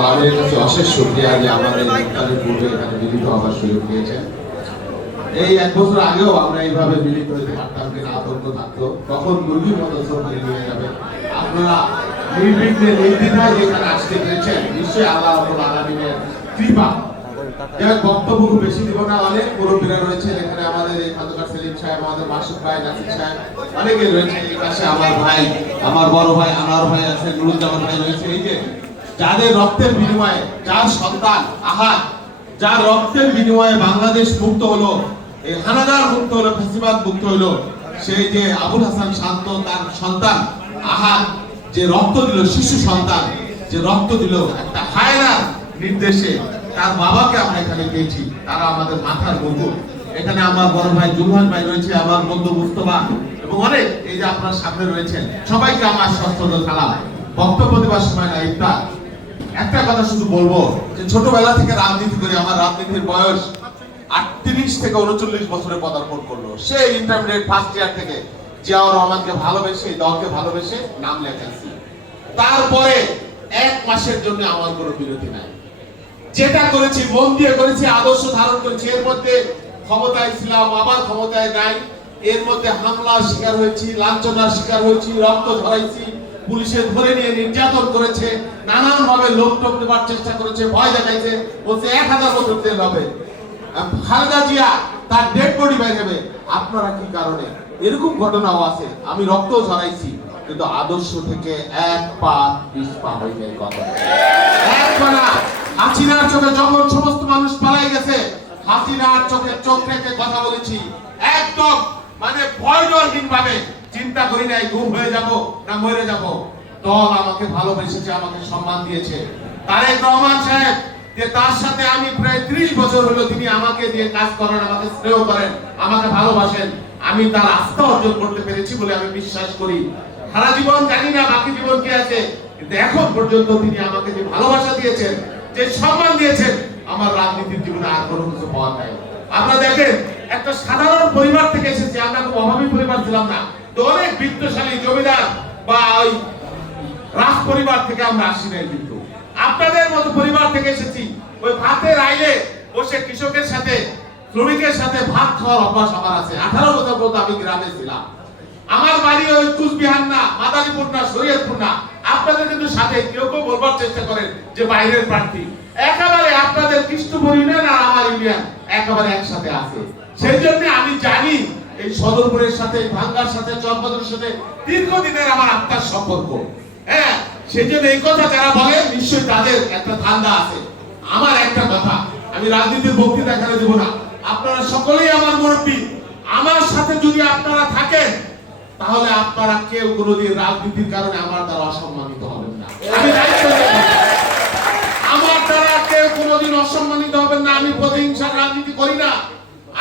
আমাদের কাছে অশেষ শুক্রিয়া যে আমাদের ইফতারের পূর্বে এখানে মিলিত হওয়ার সুযোগ দিয়েছেন এই এক বছর আগেও আমরা এইভাবে মিলিত হতে পারতাম কিনা আতঙ্ক থাকতো কখন মুরগির মতো নিয়ে যাবে। আপনারা নির্বিঘ্নে নির্দ্বিধায় যেখানে আসতে পেরেছেন নিশ্চয়ই আল্লাহ আলামিনের কৃপা। হোক, বক্তব্য খুব বেশি দিব না অনেক মুরব্বীরা রয়েছেন এখানে আমাদের এই সেলিম সাহেব আমাদের মাসুদ ভাই সাহেব অনেকে রয়েছে এই পাশে আমার ভাই আমার বড় ভাই আনোয়ার ভাই আছে নুরুজ্জামান ভাই রয়েছে। এই যে যাদের রক্তের বিনিময়ে যার সন্তান আহাত যার রক্তের বিনিময়ে বাংলাদেশ মুক্ত হলো, এই হানাদার মুক্ত হলো, ফেসিবাদ মুক্ত হলো, সেই যে আবুল হাসান শান্ত তার সন্তান আহাত যে রক্ত দিল শিশু সন্তান, যে রক্ত দিল একটা হায়নার নির্দেশে, তার বাবাকে আমরা এখানে পেয়েছি, তারা আমাদের মাথার মুকুট এখানে আমার বড় ভাই জুলহান ভাই রয়েছে, আমার বন্ধু মুস্তফা, এবং অনেক, এই যে আপনার সামনে রয়েছেন, সবাইকে আমার সশ্রদ্ধ সালাম। বক্তব্য দেওয়ার সময় না, ইফতার। একটা কথা শুধু বলব যে ছোটবেলা থেকে রাজনীতি করে আমার রাজনীতির বয়স আটত্রিশ থেকে উনচল্লিশ বছরে পদার্পণ করল। সে ইন্টারমিডিয়েট ফার্স্ট ইয়ার থেকে জিয়াউর রহমানকে ভালোবেসে, দলকে ভালোবেসে নাম লেখাইছি তারপরে এক মাসের জন্য আমার কোনো বিরতি নাই। যেটা করেছি, মন দিয়ে করেছি, আদর্শ ধারণ করেছি। এর মধ্যে ক্ষমতায় ছিলাম, আবার ক্ষমতায় নাই। এর মধ্যে হামলার শিকার হয়েছি, লাঞ্ছনার শিকার হয়েছি, রক্ত ধরাইছি পুলিশে ধরে নিয়ে নির্যাতন করেছে নানান ভাবে লোক টোপ দেবার চেষ্টা করেছে, ভয় দেখাইছে, বলছে এক হাজার বছর তেল হবে। খালেদা জিয়া তার ডেড বডি বের হবে। আপনারা কি কারণে? এরকম ঘটনাও আছে। আমি রক্ত ঝরাইছি, কিন্তু আদর্শ থেকে এক পা বিশ পা হয়ে যায় কথা। হাসিনার চোখে যখন সমস্ত মানুষ পালাই গেছে, হাসিনার চোখে চোখ রেখে কথা বলেছি। একদম মানে ভয়ডরহীন ভাবে চিন্তা করি নাই গুম হয়ে যাব না মরে যাব। দল আমাকে ভালোবেসেছে, আমাকে সম্মান দিয়েছে। তারেক রহমান সাহেব, যে তার সাথে আমি প্রায় ত্রিশ বছর হলো তিনি আমাকে দিয়ে কাজ করেন, আমাকে স্নেহ করেন, আমাকে ভালোবাসেন, আমি তার আস্থা অর্জন করতে পেরেছি বলে আমি বিশ্বাস করি। সারা জীবন জানি না বাকি জীবন কি আছে, কিন্তু এখন পর্যন্ত তিনি আমাকে যে ভালোবাসা দিয়েছেন, যে সম্মান দিয়েছেন, আমার রাজনীতির জীবনে আর কোনো কিছু পাওয়া যায় আপনারা দেখেন, একটা সাধারণ পরিবার থেকে এসেছি, আমরা খুব অভাবী পরিবার ছিলাম না। তো অনেক বিত্তশালী জমিদার বা ওই রাজ পরিবার থেকে আমরা আসি নাই কিন্তু। আপনাদের মতো পরিবার থেকে এসেছি। ওই ভাতের আইলে বসে কৃষকের সাথে, শ্রমিকের সাথে ভাত খাওয়ার অভ্যাস আমার আছে। আঠারো বছর পর্যন্ত আমি গ্রামে ছিলাম। আমার বাড়ি ওই কুচবিহার না, মাদারীপুর না, শরীয়তপুর না। আপনাদের কিন্তু সাথে কেউ কেউ বলবার চেষ্টা করেন যে বাইরের প্রার্থী। একেবারে আপনাদের কৃষ্ণপুর ইউনিয়ন আর আমার ইউনিয়ন একেবারে একসাথে আছে। সেই জন্য আমি জানি এই সদরপুরের সাথে ভাঙ্গার সাথে চরপদের সাথে দীর্ঘদিনের আমার আত্মার সম্পর্ক। হ্যাঁ সেই জন্য এই কথা যারা বলে, নিশ্চয়ই তাদের একটা ধান্দা আছে। আমার একটা কথা, আমি রাজনীতির বক্তৃতা এখানে দেবো না। আপনারা সকলেই আমার মুরব্বী। আমার সাথে যদি আপনারা থাকেন, তাহলে আপনারা কেউ কোনোদিন রাজনীতির কারণে আমার দ্বারা অসম্মানিত হবেন না। আমার দ্বারা কেউ কোনোদিন অসম্মানিত হবেন না। আমি প্রতিহিংসার রাজনীতি করি না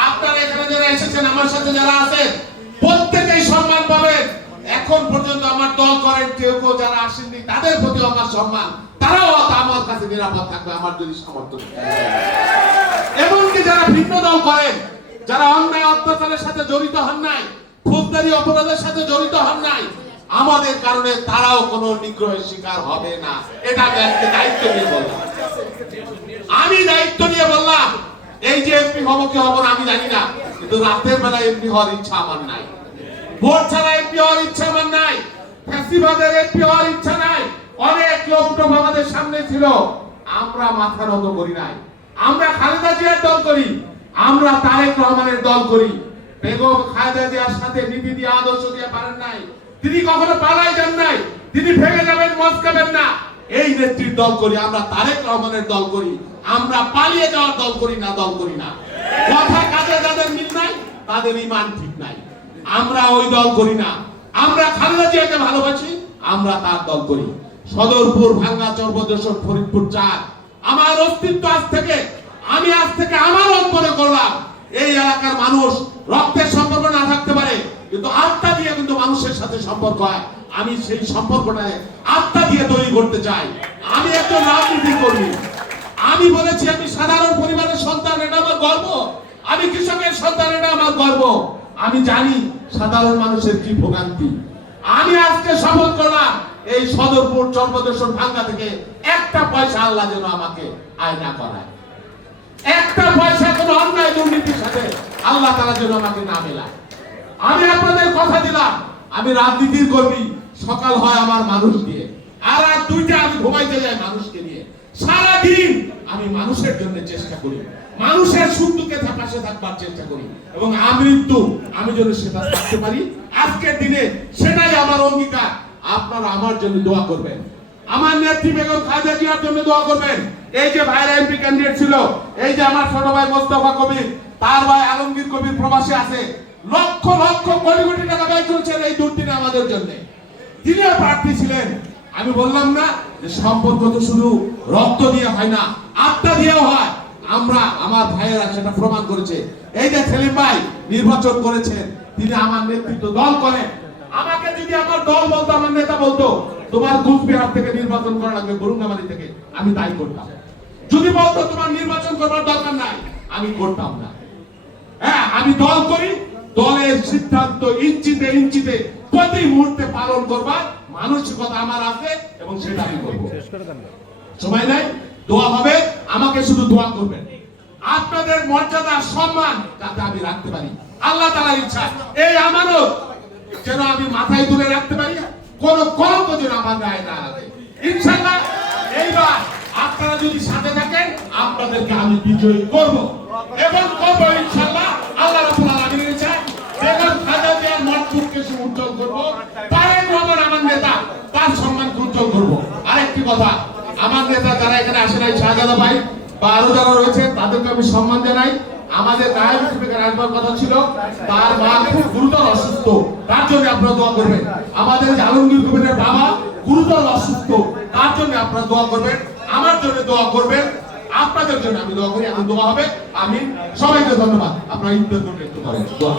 আপনারা এখানে যারা এসেছেন আমার সাথে যারা আছেন প্রত্যেকেই সম্মান পাবেন এখন পর্যন্ত আমার দল করেন কেউ কেউ যারা আসেননি, তাদের প্রতি আমার সম্মান। তারাও আমার কাছে নিরাপদ থাকবে, আমার যদি সামর্থ্য এমনকি যারা ভিন্ন দল করেন, যারা অন্যায় অত্যাচারের সাথে জড়িত হন নাই ফৌজদারি অপরাধের সাথে জড়িত হন নাই, আমাদের কারণে তারাও কোনো নিগ্রহের শিকার হবে না। এটা আমি আজকে দায়িত্ব নিয়ে বললাম। আমি দায়িত্ব নিয়ে বললাম, এই যে এমপি হব কি হব না, আমি জানি না। কিন্তু রাতের বেলা এমপি হওয়ার ইচ্ছা আমার নাই। ভোট ছাড়া এমপি হওয়ার ইচ্ছা আমার নাই। ফ্যাসিবাদের এমপি হওয়ার ইচ্ছা নাই। অনেক লোক আমাদের সামনে ছিল। আমরা মাথা নত করি নাই। আমরা খালেদা জিয়ার দল করি। আমরা তারেক রহমানের দল করি। বেগম খালেদা জিয়ার সাথে নীতি দিয়ে আদর্শ দিয়ে পারেন নাই। তিনি কখনো পালাই যান নাই। তিনি ভেঙে যাবেন, মস্কাবেন না। এই নেত্রীর দল করি, আমরা তারেক রহমানের দল করি। আমরা পালিয়ে যাওয়ার দল করি না, দল করি না। কথা কাজে যাদের মিল নাই, তাদের ইমান ঠিক নাই। আমরা ওই দল করি না। আমরা খালেদা জিয়াকে ভালোবাসি, আমরা তার দল করি। সদরপুর, ভাঙ্গা চর্বদেশর ফরিদপুর চার। আমার অস্তিত্ব আজ থেকে, আমি আজ থেকে আমার অন্তরে করলাম। এই এলাকার মানুষ রক্তের সম্পর্ক না থাকতে পারে, কিন্তু আত্মা দিয়ে কিন্তু মানুষের সাথে সম্পর্ক হয়। আমি সেই সম্পর্কটা আত্মা দিয়ে তৈরি করতে চাই। আমি একজন রাজনীতি কর্মী। আমি বলেছি, আমি সাধারণ পরিবারের সন্তান, এটা আমার গর্ব। আমি কৃষকের সন্তান, এটা আমার গর্ব। আমি জানি সাধারণ মানুষের কি ভোগান্তি। আমি আজকে শপথ করলাম, এই সদরপুর চর্মদর্শন ভাঙ্গা থেকে একটা পয়সা আল্লাহ যেন আমাকে আয়না করায়। একটা পয়সা কোনো অন্যায় দুর্নীতির সাথে আল্লাহ তারা যেন আমাকে না মেলায়। আমি আপনাদের কথা দিলাম, আমি রাজনীতির কর্মী, সকাল হয় আমার মানুষ দিয়ে। আর আর দুইটা আমি ঘুমাইতে যাই মানুষকে নিয়ে। সারা দিন আমি মানুষের জন্য চেষ্টা করি। মানুষের সুখ দুঃখে পাশে থাকবার চেষ্টা করি। এবং আমৃত্যু আমি যেন সেটা থাকতে পারি। আজকের দিনে সেটাই আমার অঙ্গীকার। আপনারা আমার জন্য দোয়া করবেন। আমার নেত্রী বেগম খালেদা জিয়ার জন্য দোয়া করবেন। এই যে ভাইরা এমপি ক্যান্ডিডেট ছিল, এই যে আমার ছোট ভাই মোস্তফা কবির, তার ভাই আলমগীর কবির প্রবাসে আছে। লক্ষ লক্ষ কোটি কোটি টাকা ব্যয় চলছে এই দুর্দিনে আমাদের জন্য। তিনিও প্রার্থী ছিলেন আমি বললাম না যে সম্পর্ক তো শুধু রক্ত দিয়ে হয় না, আত্মা দিয়েও হয়। আমরা, আমার ভাইয়েরা সেটা প্রমাণ করেছে। এই যে সেলিম ভাই নির্বাচন করেছেন, তিনি আমার নেতৃত্ব দল করেন। আমাকে যদি আমার দল বলতো, আমার নেতা বলতো, তোমার কুচবিহার থেকে নির্বাচন করা লাগবে, বরুঙ্গামারি থেকে। আমি তাই করতাম। যদি বলতো, তোমার নির্বাচন করবার দরকার নাই, আমি করতাম না। হ্যাঁ আমি দল করি, দলের সিদ্ধান্ত ইঞ্চিতে ইঞ্চিতে প্রতি মুহূর্তে পালন করবার মানসিকতা আমার আছে এবং সেটা আমি করব। সময় নাই? দোয়া হবে, আমাকে শুধু দোয়া করবেন। আপনাদের মর্যাদা, সম্মান আমি রাখতে পারি। আল্লাহ তালার ইচ্ছা। এই যেন আমি মাথায় তুলে রাখতে পারি, কোন কলঙ্ক যেন আমার গায়ে না ইনশাল্লাহ এইবার আপনারা যদি সাথে থাকেন, আপনাদেরকে আমি বিজয়ী করব। এবং করব ইনশাল্লাহ আল্লাহ রাব্বুল কথা। আমার নেতা যারা এখানে আসে নাই শাহজাদা ভাই বা আরও যারা রয়েছে, তাদেরকে আমি সম্মান জানাই। আমাদের নায়ক স্পিকার আসবার কথা ছিল, তার মা খুব গুরুতর অসুস্থ। তার জন্য আপনারা দোয়া করবেন। আমাদের আলমগীর কবিরের বাবা গুরুতর অসুস্থ, তার জন্য আপনারা দোয়া করবেন। আমার জন্য দোয়া করবেন। আপনাদের জন্য আমি দোয়া করি আমি দোয়া হবে। আমি সবাইকে ধন্যবাদ। আপনারা ইন্টারভিউ একটু করেন।